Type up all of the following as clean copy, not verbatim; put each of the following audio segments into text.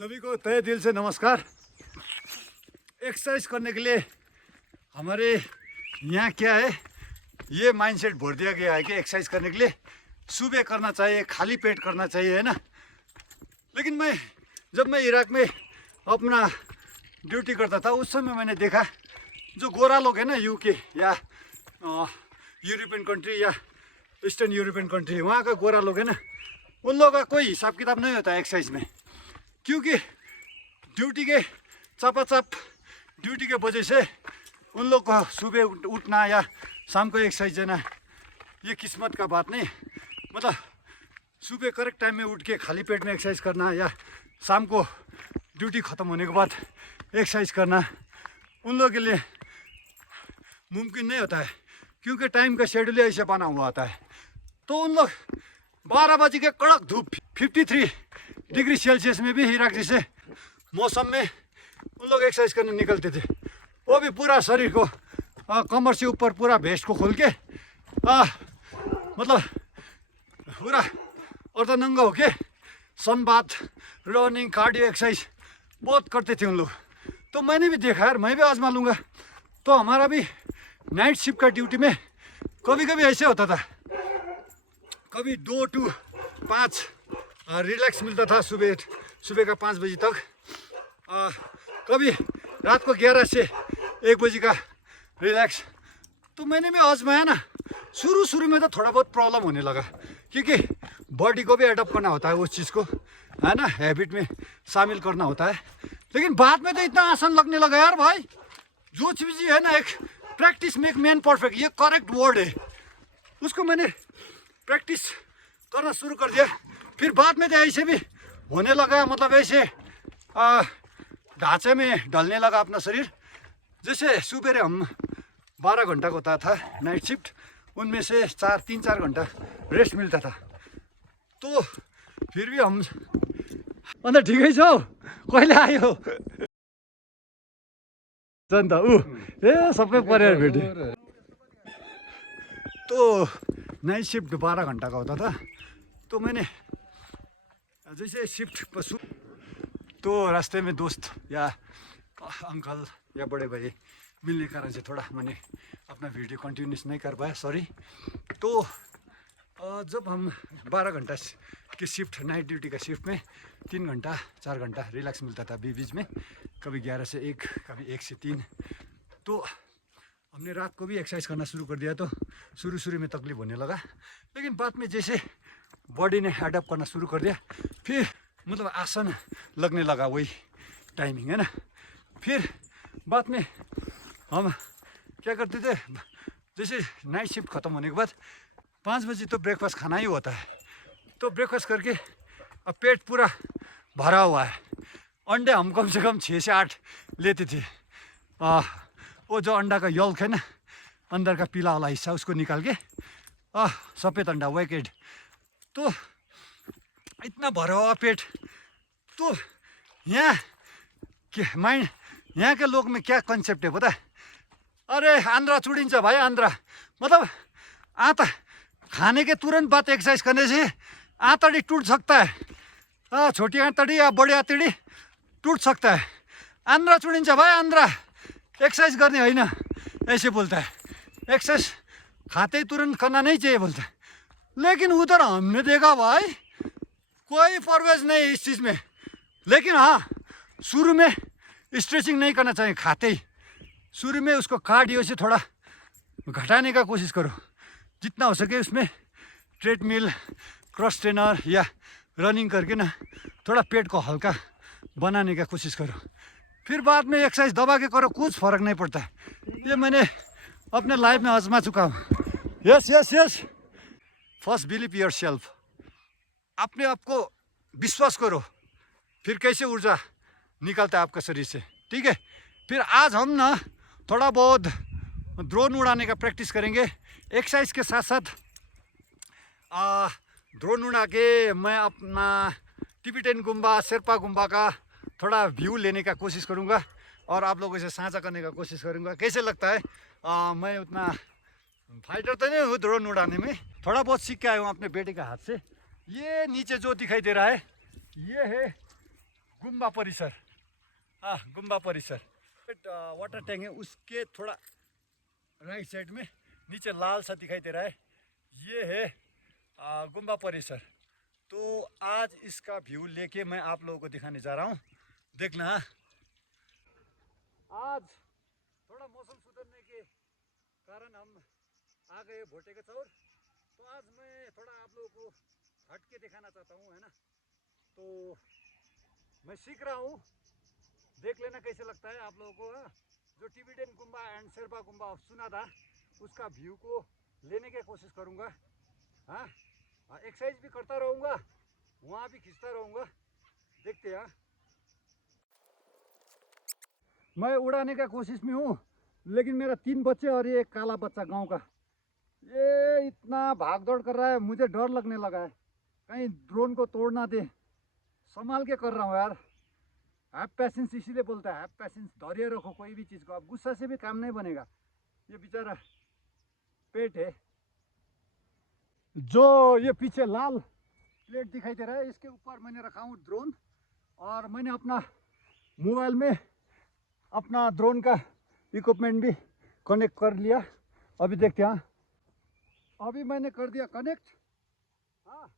सभी को तहे दिल से नमस्कार। एक्सरसाइज करने के लिए हमारे यहाँ क्या है, ये माइंडसेट भर दिया गया है कि एक्सरसाइज करने के लिए सुबह करना चाहिए, खाली पेट करना चाहिए, है ना। लेकिन जब मैं इराक में अपना ड्यूटी करता था उस समय मैंने देखा जो गोरा लोग हैं ना, यूके या यूरोपियन कंट्री या ईस्टर्न यूरोपियन कंट्री, वहाँ का गोरा लोग है ना, उन लोगों का कोई हिसाब किताब नहीं होता एक्सरसाइज में, क्योंकि ड्यूटी के चापाचाप ड्यूटी के वजह से उन लोग को सुबह उठना या शाम को एक्सरसाइज देना ये किस्मत का बात नहीं। मतलब सुबह करेक्ट टाइम में उठ के खाली पेट में एक्सरसाइज करना या शाम को ड्यूटी ख़त्म होने के बाद एक्सरसाइज करना उन लोगों के लिए मुमकिन नहीं होता है, क्योंकि टाइम का शेड्यूल ऐसे बना हुआ होता है। तो उन लोग 12 बजे के कड़क धूप 53 डिग्री सेल्सियस में भी इराक जैसे मौसम में उन लोग एक्सरसाइज करने निकलते थे। वो भी पूरा शरीर को कमर से ऊपर पूरा वेस्ट को खोल के मतलब पूरा अर्धनंगा होके सनबाथ, रनिंग, कार्डियो एक्सरसाइज बहुत करते थे उन लोग। तो मैंने भी देखा यार, मैं भी आजमा लूँगा। तो हमारा भी नाइट शिफ्ट का ड्यूटी में कभी कभी ऐसे होता था, कभी 2 to 5 रिलैक्स मिलता था सुबह का 5 बजे तक, कभी रात को 11 से 1 बजे का रिलैक्स। तो मैंने भी आजमाया ना। शुरू में तो थोड़ा बहुत प्रॉब्लम होने लगा, क्योंकि बॉडी को भी एडप्ट करना होता है उस चीज़ को, है ना, हैबिट में शामिल करना होता है। लेकिन बाद में तो इतना आसान लगने लगा यार भाई। जो चीज़ है ना, एक प्रैक्टिस मेक मैन परफेक्ट, ये करेक्ट वर्ड है। उसको मैंने प्रैक्टिस करना शुरू कर दिया, फिर बाद में तो ऐसे भी होने लगा, मतलब ऐसे ढांचे में ढलने लगा अपना शरीर। जैसे सुबह हम 12 घंटा को होता था नाइट शिफ्ट, उनमें से 3-4 घंटा रेस्ट मिलता था। तो फिर भी हम अन्त ठिकै छौ, कहिले आयो अन्त ए सबै परिवार भेट्यो। तो नाइट शिफ्ट 12 घंटा का होता था। तो मैंने जैसे शिफ्ट पशु तो रास्ते में दोस्त या अंकल या बड़े भाई मिलने के कारण से थोड़ा मैंने अपना वीडियो कंटिन्यूस नहीं कर पाया, सॉरी। तो जब हम 12 घंटा की शिफ्ट, नाइट ड्यूटी का शिफ्ट में 3 घंटा 4 घंटा रिलैक्स मिलता था बीच में, कभी 11 से 1, कभी 1 से 3। तो हमने रात को भी एक्सरसाइज करना शुरू कर दिया। तो शुरू में तकलीफ होने लगा, लेकिन बाद में जैसे बॉडी ने एडप्ट करना शुरू कर दिया, फिर मतलब आसान लगने लगा वही टाइमिंग, है ना। फिर बाद में हम क्या करते थे, जैसे नाइट शिफ्ट ख़त्म होने के बाद 5 बजे तो ब्रेकफास्ट खाना ही होता है। तो ब्रेकफास्ट करके अब पेट पूरा भरा हुआ है। अंडे हम कम से कम 6 से 8 लेते थे। वो जो अंडा का यल्क है ना, अंदर का पीला वाला हिस्सा, उसको निकाल के सफ़ेद अंडा व्हाइट एग। तो इतना भरा हुआ पेट। तो यहाँ यहाँ के लोग में क्या कंसेप्ट है पता है? अरे आंध्रा चुड़िन्छ भाई, आंध्रा मतलब आँता खाने के तुरंत बाद एक्सरसाइज करने से आंतड़ी टूट सकता है, छोटी आंतड़ी या बड़ी आंतड़ी टूट सकता है। आंध्रा चुड़िन्छ भाई, आंध्रा एक्सरसाइज करने होइन, ऐसे बोलता है। एक्सरसाइज खाते ही तुरंत करना नहीं चाहिए बोलता है। लेकिन उधर हमने देखा भाई कोई परवेज नहीं इस चीज़ में। लेकिन हाँ, शुरू में स्ट्रेचिंग नहीं करना चाहिए खाते ही। शुरू में उसको कार्डियो से थोड़ा घटाने का कोशिश करो, जितना हो सके उसमें ट्रेडमिल, क्रॉस ट्रेनर या रनिंग करके ना थोड़ा पेट को हल्का बनाने का कोशिश करो। फिर बाद में एक्सरसाइज दबा के करो, कुछ फ़र्क नहीं पड़ता है। ये मैंने अपने लाइफ में आजमा चुका हूँ। Yes first believe your self. अपने आप को विश्वास करो, फिर कैसे ऊर्जा निकलता है आपका शरीर से, ठीक है। फिर आज हम ना थोड़ा बहुत ड्रोन उड़ाने का प्रैक्टिस करेंगे एक्सरसाइज के साथ साथ। ड्रोन उड़ा के मैं अपना टिबेटन गुम्बा, शेर्पा गुम्बा का थोड़ा व्यू लेने का कोशिश करूँगा और आप लोगों से साझा करने का कोशिश करूँगा। कैसे लगता है? मैं उतना फाइटर तो नहीं हूँ ड्रोन उड़ाने में, थोड़ा बहुत सीख के आया हूँ अपने बेटे के हाथ से। ये नीचे जो दिखाई दे रहा है ये है गुम्बा परिसर। गुम्बा परिसर वाटर टैंक है, उसके थोड़ा राइट साइड में नीचे लाल सा दिखाई दे रहा है, ये है गुम्बा परिसर। तो आज इसका व्यू लेके मैं आप लोगों को दिखाने जा रहा हूँ, देखना। आज थोड़ा मौसम सुधरने के कारण हम आ गए भोटे का चौर। तो आज मैं थोड़ा आप लोगों को हट के दिखाना चाहता हूँ, है ना। तो मैं सीख रहा हूँ, देख लेना कैसे लगता है आप लोगों को। जो टिबेटन गुम्बा एंड शेरपा गुम्बा सुना था, उसका व्यू को लेने की कोशिश करूँगा। हाँ, एक्सरसाइज भी करता रहूँगा, वहाँ भी खींचता रहूँगा, देखते हैं। मैं उड़ाने का कोशिश में हूँ, लेकिन मेरा 3 बच्चे और ये काला बच्चा गांव का, ये इतना भाग दौड़ कर रहा है, मुझे डर लगने लगा है कहीं ड्रोन को तोड़ ना दे। संभाल के कर रहा हूँ यार। हैव पेशेंस इसीलिए बोलता है, हैव पेशेंस। धैर्य रखो कोई भी चीज़ को, अब गुस्सा से भी काम नहीं बनेगा। ये बेचारा पेट है। जो ये पीछे लाल प्लेट दिखाई दे रहा है, इसके ऊपर मैंने रखा हूँ ड्रोन, और मैंने अपना मोबाइल में अपना ड्रोन का इक्विपमेंट भी कनेक्ट कर लिया। अभी देखते हैं। अभी मैंने कर दिया कनेक्ट। हाँ,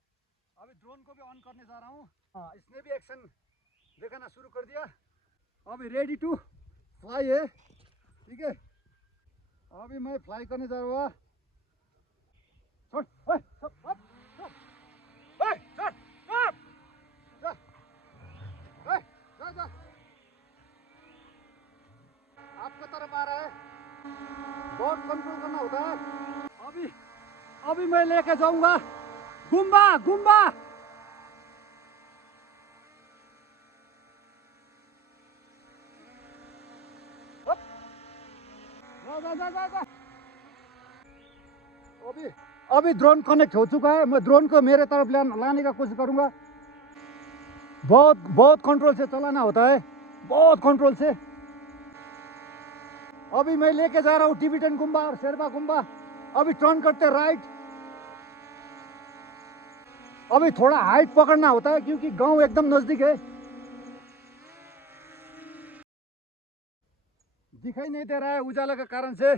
अभी ड्रोन को भी ऑन करने जा रहा हूँ। हाँ, इसने भी एक्शन दिखाना शुरू कर दिया। अभी रेडी टू फ्लाई है, ठीक है। अभी मैं फ्लाई करने जा रहा हूँ। आपका तरफ आ रहा है, बहुत कंट्रोल करना होता है। अभी मैं लेके जाऊंगा गुम्बा गुम्बा। अभी ड्रोन कनेक्ट हो चुका है। मैं ड्रोन को मेरे तरफ लाने का कोशिश करूंगा। बहुत कंट्रोल से चलाना होता है, बहुत कंट्रोल से। अभी मैं लेके जा रहा हूँ टिबेटन गुम्बा और शेरपा गुम्बा। अभी टर्न करते राइट। अभी थोड़ा हाइट पकड़ना होता है क्योंकि गांव एकदम नजदीक है। दिखाई नहीं दे रहा है उजाला के कारण से।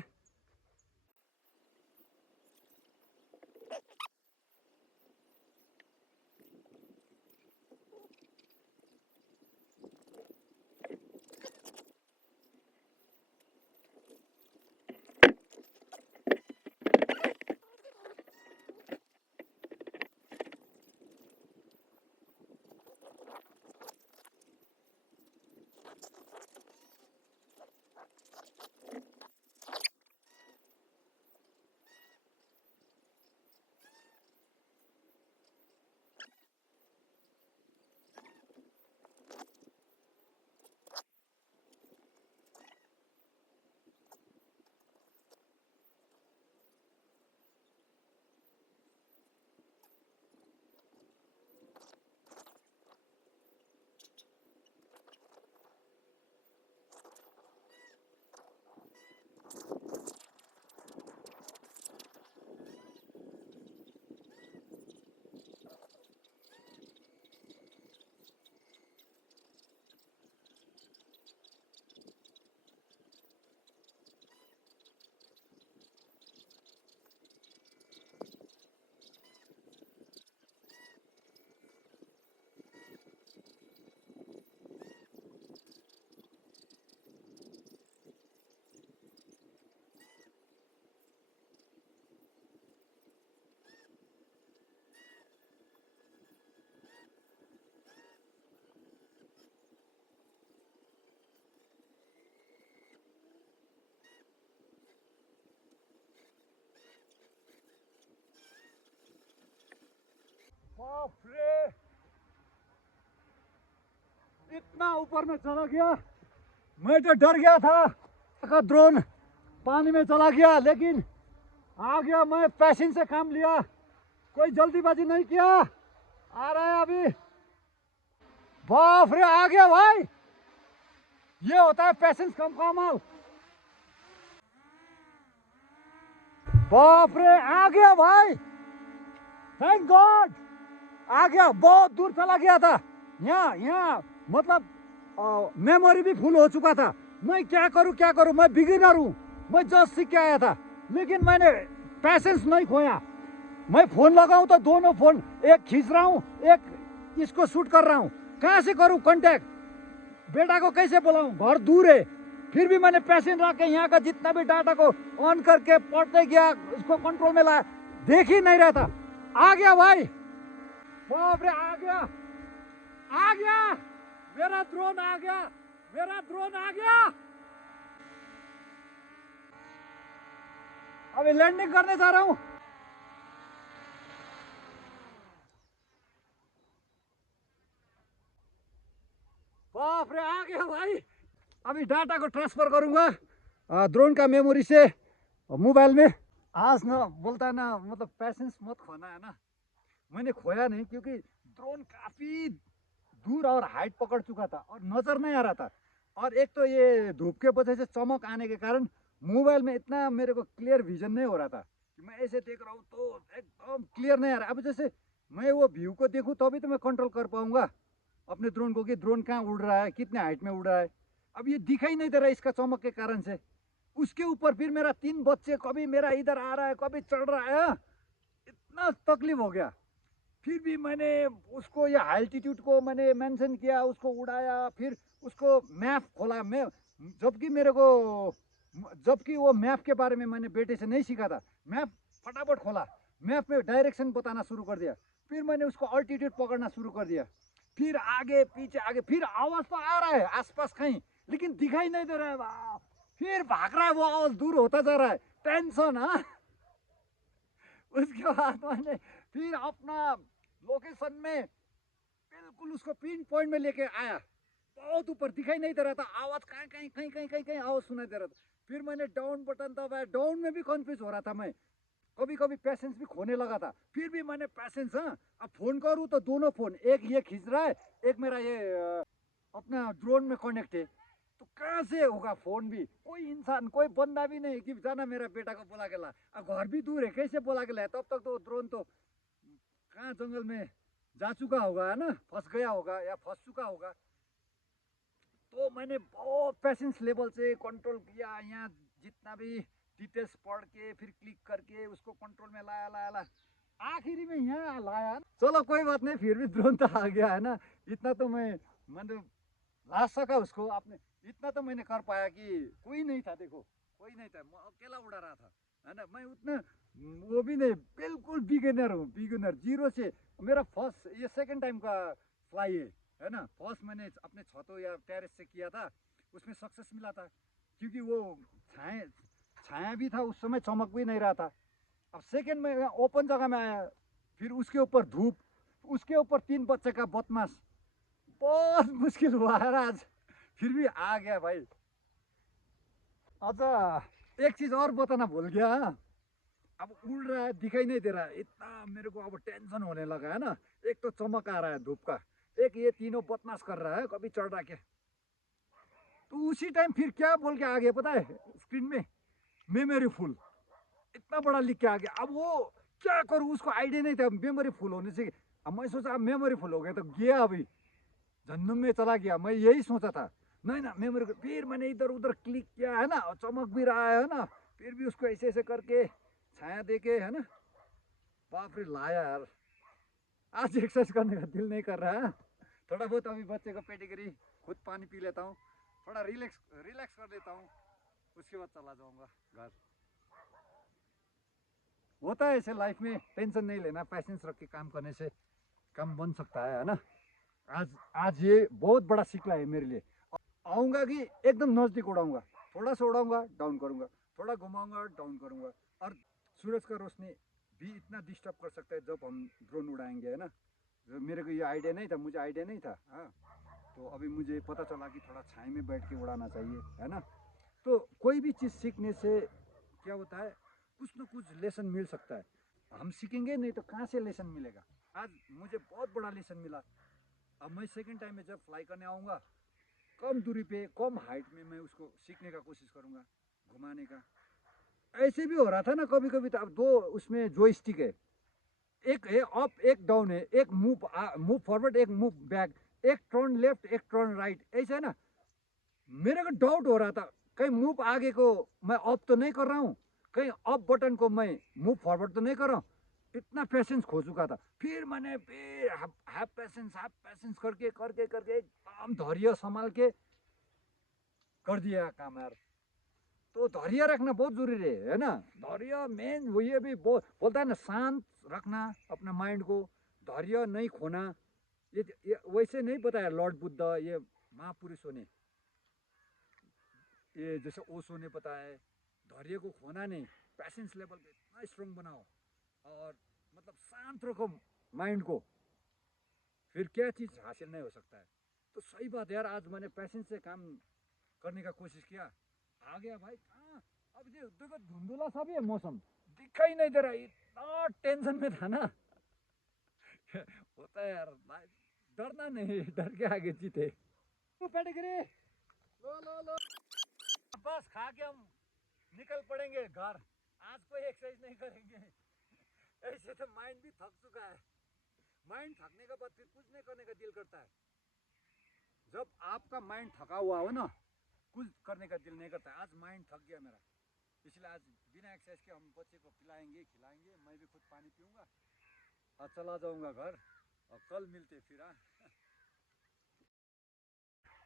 बाप रे, इतना ऊपर में चला गया, मैं तो डर गया था। ड्रोन पानी में चला गया, लेकिन आ गया। मैं पैशन से काम लिया, कोई जल्दीबाजी नहीं किया। आ रहा है अभी। बाप रे, आ गया भाई। ये होता है पैशंस कम कमाल। बाप रे, आ गया भाई, थैंक गॉड। आ गया, बहुत दूर चला गया था। यहाँ मतलब मेमोरी भी फुल हो चुका था। मैं क्या करूं, मैं बिगिनर हूं, मैं जस्ट सीख के आया था, लेकिन मैंने पैसेंस नहीं खोया। मैं फोन लगाऊं तो दोनों फोन, एक खींच रहा हूं, एक इसको शूट कर रहा हूं। कहां से करूं कांटेक्ट, बेटा को कैसे बुलाऊं, घर दूर है। फिर भी मैंने पैसेंस रख के यहाँ का जितना भी डाटा को ऑन करके पढ़ते गया, इसको कंट्रोल में लाया, देख ही नहीं रहा था। आ गया भाई, बाप रे, आ गया, मेरा ड्रोन आ गया, अभी लैंडिंग करने जा रहा हूं। बाप रे, आ गया भाई। अभी डाटा को ट्रांसफर करूंगा ड्रोन का मेमोरी से मोबाइल में। आज ना बोलता है ना, मतलब पैसेंस मत खोना, है ना। मैंने खोया नहीं, क्योंकि ड्रोन काफी दूर और हाइट पकड़ चुका था और नजर नहीं आ रहा था। और एक तो ये धूप के वजह से चमक आने के कारण मोबाइल में इतना मेरे को क्लियर विजन नहीं हो रहा था कि मैं ऐसे देख रहा हूँ तो एकदम क्लियर नहीं आ रहा। अब जैसे मैं वो व्यू को देखूँ तभी तो मैं कंट्रोल कर पाऊंगा अपने ड्रोन को, कि ड्रोन कहाँ उड़ रहा है, कितने हाइट में उड़ रहा है। अब ये दिखाई नहीं दे रहा है इसका चमक के कारण से। उसके ऊपर फिर मेरा 3 बच्चे, कभी मेरा इधर आ रहा है, कभी चढ़ रहा है, इतना तकलीफ हो गया। फिर भी मैंने उसको, ये एल्टीट्यूड को मैंने मेंशन किया, उसको उड़ाया, फिर उसको मैप खोला। मैं जबकि वो मैप के बारे में मैंने बेटे से नहीं सीखा था। मैप फटाफट खोला, मैप में डायरेक्शन बताना शुरू कर दिया। फिर मैंने उसको अल्टीट्यूड पकड़ना शुरू कर दिया। फिर आगे पीछे, फिर आवाज तो आ रहा है आसपास कहीं, लेकिन दिखाई नहीं दे रहा है। फिर भाग रहा है, वो आवाज दूर होता जा रहा है। टेंशन, हाँ। उसके बाद मैंने फिर अपना लोकेशन में बिल्कुल उसको पिन पॉइंट में लेके आया। बहुत ऊपर, दिखाई नहीं दे रहा था, आवाज कहीं आवाज सुनाई दे रहा था। फिर मैंने डाउन बटन दबाया, डाउन में भी कंफ्यूज हो रहा था मैं, कभी कभी पैसेंस भी खोने लगा था। फिर भी मैंने पैसेंस, हाँ, अब फोन करूँ तो दोनों फोन, एक ये खींच रहा है, एक मेरा ये अपना ड्रोन में कनेक्ट है, तो कहाँ से होगा फोन भी। कोई इंसान, कोई बंदा भी नहीं कि जाना मेरा बेटा को बुला के ला। अब घर भी दूर है, कैसे बुला के लाया। तब तक तो ड्रोन तो कहाँ जंगल में जा चुका होगा, है ना, फंस गया होगा या फंस चुका होगा। तो मैंने बहुत पेशेंस लेवल से कंट्रोल किया, यहाँ जितना भी डिटेल्स पढ़ के फिर क्लिक करके उसको कंट्रोल में लाया। आखिरी में यहाँ लाया। चलो कोई बात नहीं, फिर भी ड्रोन तो आ गया, है ना। इतना तो मैंने ला सका उसको। आपने इतना तो मैंने कर पाया कि कोई नहीं था, देखो कोई नहीं था, मैं अकेला उड़ा रहा था, है ना। मैं उतना वो भी नहीं, बिल्कुल बिगिनर हूँ, बिगिनर, जीरो से। मेरा फर्स्ट, ये सेकंड टाइम का फ्लाई है ना। फर्स्ट मैंने अपने छतों या टेरेस से किया था, उसमें सक्सेस मिला था, क्योंकि वो छाया भी था उस समय, चमक भी नहीं रहा था। अब सेकंड में ओपन जगह में आया, फिर उसके ऊपर धूप, उसके ऊपर 3 बच्चे का बदमाश, बहुत मुश्किल हुआ है आज, फिर भी आ गया भाई। अच्छा, एक चीज और बताना भूल गया। अब उड़ रहा है, दिखाई नहीं दे रहा है, इतना मेरे को अब टेंशन होने लगा, है ना। एक तो चमक आ रहा है धूप का, एक ये तीनों बदमाश कर रहा है, कभी चढ़ रहा के। तो उसी टाइम फिर क्या बोल के आ गया पता है, स्क्रीन में मेमोरी फुल, इतना बड़ा लिख के आ गया। अब वो क्या करूँ, उसको आइडिया नहीं था मेमोरी फुल होने से। अब मैं सोचा मेमोरी फुल हो गया तो गया, अभी जन्म में चला गया, मैं यही सोचा था। नहीं ना, मेमोरी, फिर मैंने इधर उधर क्लिक किया, है ना, चमक भी रहा है ना, फिर भी उसको ऐसे ऐसे करके छाया देके, है ना, बाप रे, लाया यार। आज एक्सरसाइज करने का दिल नहीं कर रहा है। थोड़ा बहुत अभी बच्चे का पेडिग्री, खुद पानी पी लेता हूँ, थोड़ा रिलैक्स कर लेता हूँ, उसके बाद चला जाऊंगा घर। होता है ऐसे लाइफ में, टेंशन नहीं लेना, पैशंस रख के काम करने से काम बन सकता है ना। आज ये बहुत बड़ा सीखला है मेरे लिए। आऊँगा कि एकदम नज़दीक उड़ाऊंगा, थोड़ा सा उड़ाऊंगा, डाउन करूंगा, थोड़ा घुमाऊंगा, डाउन करूंगा। और सूरज का रोशनी भी इतना डिस्टर्ब कर सकता है जब हम ड्रोन उड़ाएंगे, है ना। मेरे को ये आइडिया नहीं था, मुझे आइडिया नहीं था, हाँ। तो अभी मुझे पता चला कि थोड़ा छाई में बैठ के उड़ाना चाहिए, है ना। तो कोई भी चीज़ सीखने से क्या होता है, कुछ ना कुछ लेसन मिल सकता है। हम सीखेंगे नहीं तो कहाँ से लेसन मिलेगा। आज मुझे बहुत बड़ा लेसन मिला। अब मैं सेकंड टाइम में जब फ्लाई करने आऊँगा, कम दूरी पे, कम हाइट में मैं उसको सीखने का कोशिश करूँगा, घुमाने का। ऐसे भी हो रहा था ना कभी कभी, तो अब 2 उसमें जॉयस्टिक है, एक है अप एक डाउन है, एक मूव फॉरवर्ड, एक मूव बैक, एक टर्न लेफ्ट एक टर्न राइट, ऐसा है ना। मेरे को डाउट हो रहा था कहीं मूव आगे को मैं अप तो नहीं कर रहा हूँ, कहीं अप बटन को मैं मूव फॉरवर्ड तो नहीं कर रहा हूँ। इतना पेशेंस खो चुका था। फिर मैंने फिर हाफ पेशेंस करके करके करके एकदम धैर्य संभाल के कर दिया काम यार। तो धैर्य रखना बहुत जरूरी है ना। धैर्य मेन वो ये भी बोलता है ना, शांत रखना अपना माइंड को, धैर्य नहीं खोना। ये वैसे नहीं बताया लॉर्ड बुद्ध, ये महापुरुषों ने, ये जैसे ओशो ने बताया है, धैर्य को खोना नहीं, पैसेंस लेवल पे इतना स्ट्रॉन्ग बनाओ और मतलब शांत रखो माइंड को, फिर क्या चीज़ हासिल नहीं हो सकता है। तो सही बात है यार, आज मैंने पैसेंस से काम करने का कोशिश किया, आ गया भाई। कहाँ अब ये देखो धुंधुला सा भी है मौसम, दिखाई नहीं दे रहा, इतना टेंशन में था ना। होता है यार भाई, डरना नहीं, डर के आगे जीते। पेडिग्री लो लो लो, बस खा के हम निकल पड़ेंगे घर। आज कोई एक्सरसाइज नहीं करेंगे। ऐसे तो माइंड भी थक चुका है। माइंड थकने के बाद फिर कुछ नहीं करने का दिल करता है। जब आपका माइंड थका हुआ हो ना, कुछ करने का दिल नहीं करता है। आज माइंड थक गया मेरा, इसलिए आज बिना एक्सरसाइज के हम बच्चे को पिलाएंगे खिलाएंगे, मैं भी खुद पानी पीऊँगा और चला जाऊँगा घर। और कल मिलते फिर। हाँ,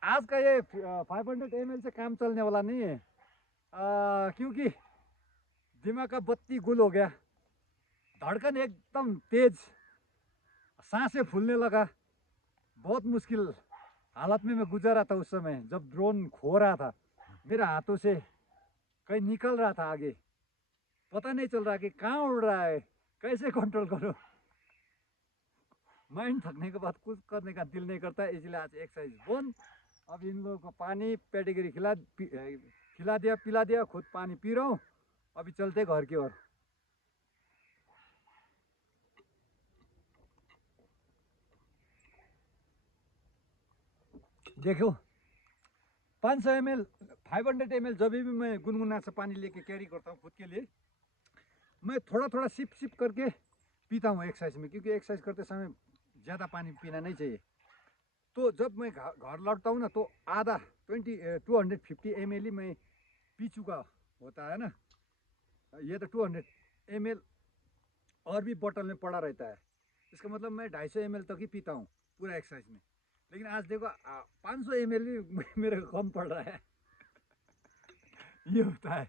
आज का ये 500 ml से काम चलने वाला नहीं है, क्योंकि दिमाग का बत्ती गुल हो गया, धड़कन एकदम तेज, सांसें फूलने लगा। बहुत मुश्किल हालत में मैं गुजरा था उस समय जब ड्रोन खो रहा था मेरे हाथों से, कहीं निकल रहा था आगे, पता नहीं चल रहा कि कहाँ उड़ रहा है, कैसे कंट्रोल करो। माइंड थकने के बाद कुछ करने का दिल नहीं करता, इसलिए आज एक्सरसाइज बंद। अब इन लोगों को पानी पेडिग्री खिला दिया पिला दिया, खुद पानी पी रहा हूँ। अभी चलते घर की ओर। देखो 500 ml 500 ml जब भी मैं गुनगुना से पानी लेके कैरी करता हूँ खुद के लिए, मैं थोड़ा थोड़ा सिप सिप करके पीता हूँ एक्सरसाइज में, क्योंकि एक्सरसाइज करते समय ज़्यादा पानी पीना नहीं चाहिए। तो जब मैं घर लौटता हूँ ना, तो आधा 250 ml ही मैं पी चुका होता है ना। ये तो 200 ml और भी बोतल में पड़ा रहता है, इसका मतलब मैं 250 ml तक ही पीता हूँ पूरा एक्सरसाइज में। लेकिन आज देखो 500 ml भी मेरे को कम पड़ रहा है। ये होता है।